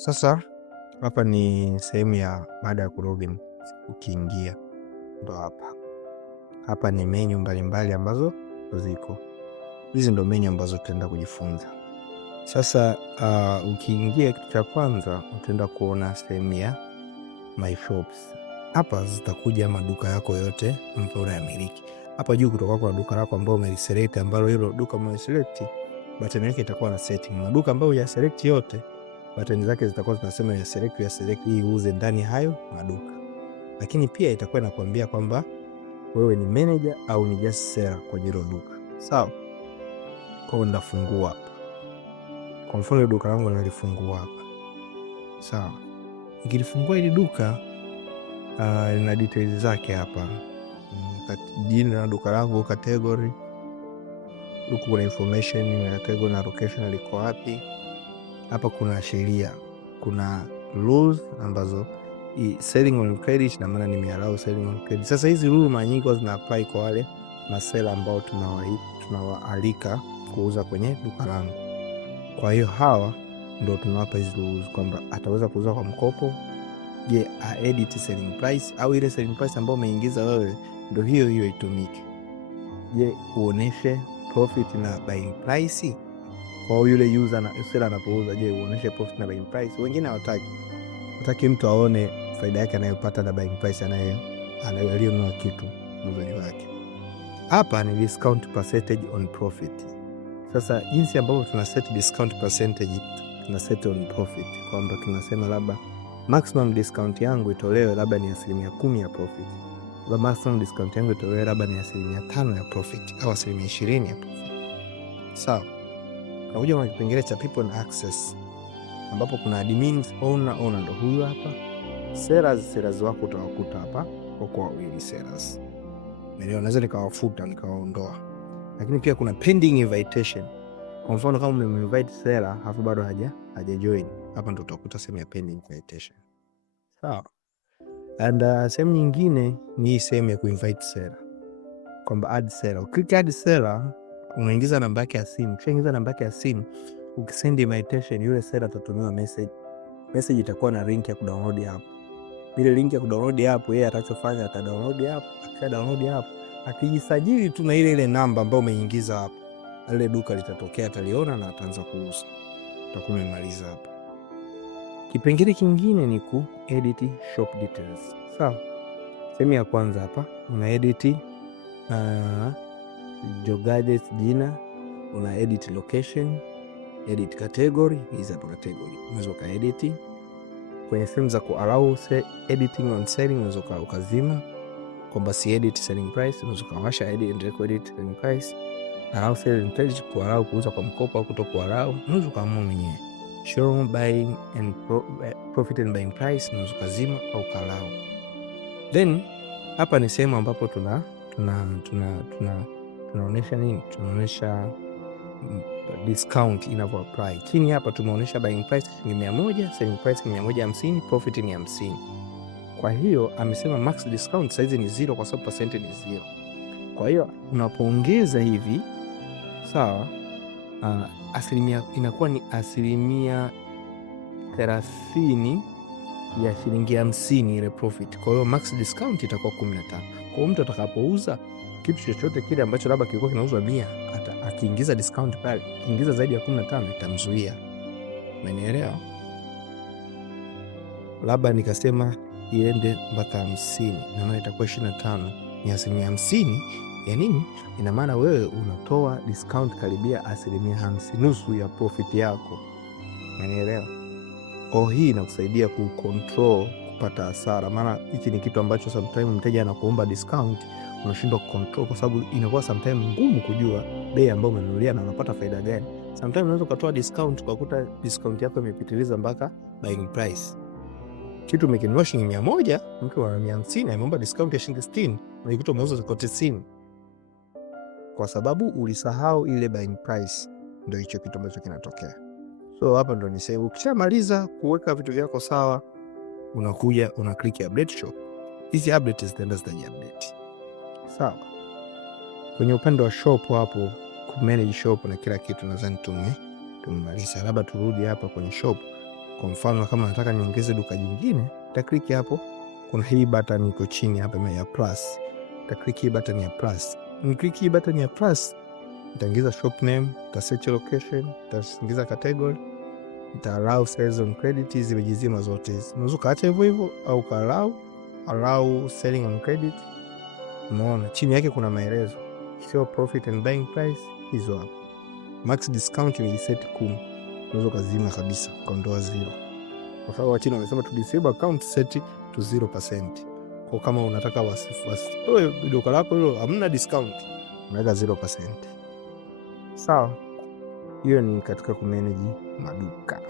Sasa hapa ni sehemu ya baada ya kulogin. Ukiingia ndo hapa ni menu mbalimbali ambazo ziko. Hizi ndo menu ambazo tutaenda kujifunza. Sasa ukiingia, kitu cha kwanza utaenda kuona sehemu ya my shops. Hapa zitakuja maduka yako yote ambayo unayamiliki. Hapa juu kutoka kwa duka lako ambalo umeliselect, ambalo hilo duka umeliselect, button yake itakuwa na setting. Maduka ambayo hujaselect yote, button zake zitakuwa zinasema ya select ili uuze ndani hayo maduka. Lakini pia itakuwa inakuambia kwamba wewe ni manager au ni just seller kwa hilo duka. Sawa? Kwa hiyo ndafungua hapa. Kwa mfano duka langu nalifungua hapa. Sawa? Nikilifungua hili duka lina details zake hapa. Jina la duka langu, category, duka kuna information ya category na location liko wapi. Hapa kuna sheria, kuna rules ambazo selling on credit, na maana nimeallow selling on credit. Sasa hizi rules mara nyingi zina apply kwa wale masela ambao tunawaalika kuuza kwenye duka langu. Kwa hiyo hawa ndio tunawapa hizi rules kwamba ataweza kuuza kwa mkopo. Je, edit selling price au ile selling price ambayo umeingiza wewe ndio hiyo itumike. Je, uoneshe profit na buying price kwa yule user na seller anapouza. Je, uoneshe profit na buying price. Wengine hawataki mtu aone faida yake anayopata na buying price anayonunua kitu muuzaji wake. Hapa ni discount percentage on profit. Sasa jinsi ambavyo tuna set discount percentage, tuna set on profit kwamba tunasema labda maximum discount yangu itolewe labda ni 10% ya profit. Maximum discount yangu itolewe labda ni 5% ya profit au 20% ya profit. Sawa. Nakuja kwa kipengele cha people and access ambapo kuna admins, owner ndo huyu hapa. Sellers wako utawakuta hapa kwa wawili sellers. Mimi naweza nikawafuta nikawaondoa. Lakini pia kuna pending invitation. Kwa mfano kama umeinvite seller hapo bado haja join, hapa ndo utakuta sehemu ya pending invitation. Sawa. And sehemu nyingine ni sehemu ya kuinvite seller. Kwamba add seller. Uklik add seller, unaingiza namba yake ya simu. Ukishaingiza namba yake ya simu, ukisend invitation, yule seller atatumiwa message. Message itakuwa na link ya kudownload app. Ile link ya kudownload app, yeye atachofanya atadownload app. Akisha download app, akijisajili tu na ile namba ambayo umeingiza hapo, ile duka litatokea, ataliona na ataanza kuuza. Utakuwa umemaliza hapo. Kipengele kingine ni ku edit shop details. Sawa. Sehemu ya kwanza hapa una edit Jogadget jina, una edit location, edit category, hizi hapa category. Unaweza kaedit kwenye sehemu za ku allow editing on selling, unaweza ukazima kwamba si edit selling price, unaweza kawasha edit selling price. Allow selling price ku allow kuuza kwa mkopo au kutokuallow, unaweza kaamua mwenyewe. Show buying and profit and buying price, unaweza kazima au kalao. Then hapa ni sehemu ambapo tunaonesha nini? Tunaonesha discount inavyo apply. Chini hapa tumeonesha buying price ni 100, selling price ni 150, profit ni 50. Kwa hiyo amesema max discount size ni 0 kwa sababu percent ni 0. Kwa hiyo unapoongeza hivi, sawa, asilimia inakuwa ni 30% ya shilingi 50 ile profit. Kwa hiyo max discount itakuwa 15. Kwa hiyo mtu atakapouza kitu chochote kile ambacho labda kilikuwa kinauzwa 100, akiingiza discount pale, akiingiza zaidi ya 15 itamzuia. Umenielewa? Labda nikasema iende mpaka 50, na maana itakuwa 25 ni 50%. Ya nini? Ina maana wewe unatoa discount karibia 50%, nusu ya profit yako. Unanielewa? Hii inakusaidia kucontrol kupata hasara. Maana hiki ni kitu ambacho sometimes mteja anakuomba discount, unashindwa kucontrol kwa sababu inakuwa sometimes ngumu kujua bei ambayo umenunulia na unapata faida gani. Sometimes unaweza kutoa discount kwa kukuta discount yako imepitiliza mpaka buying price. Kitu umekinunua shilingi 100, mtu ana 150, ameomba discount ya shilingi 60, na kitu umeuza kwa 90. Kwa sababu ulisahau ile buying price. Ndio hicho kitu ambacho kinatokea. So hapa ndo nisema ukishamaliza kuweka vitu vyako sawa, unakuja una click update shop. Hizi updates zitaenda update. Sawa. Kwenye upande wa shop hapo, ku manage shop na kila kitu nadhani tumemaliza. Labda turudi hapa kwenye shop Kwa mfano kama nataka niongeze duka jingine, nitaklik hapo, kuna hii button iko chini hapa ya plus. Nitaklik hii button ya plus. Niklik hii button ya plus, nitaingiza shop name, nita search location, nitaingiza category, nita allow sales on credit, zimejizima zote hizi. Unaweza kaacha hivyo hivyo au ka allow selling on credit. Unaona chini yake kuna maelezo. Sio profit and buying price, hizo hapo. Max discount imejiset 10. Unaweza kuzima kabisa, kaondoa 0. Kwa sababu chini wamesema to disable account set to 0%. Kwa kama unataka wasitoe duka lako hilo hamna discount, unaweka 0%. Sawa. Hiyo ni katika kumanage maduka.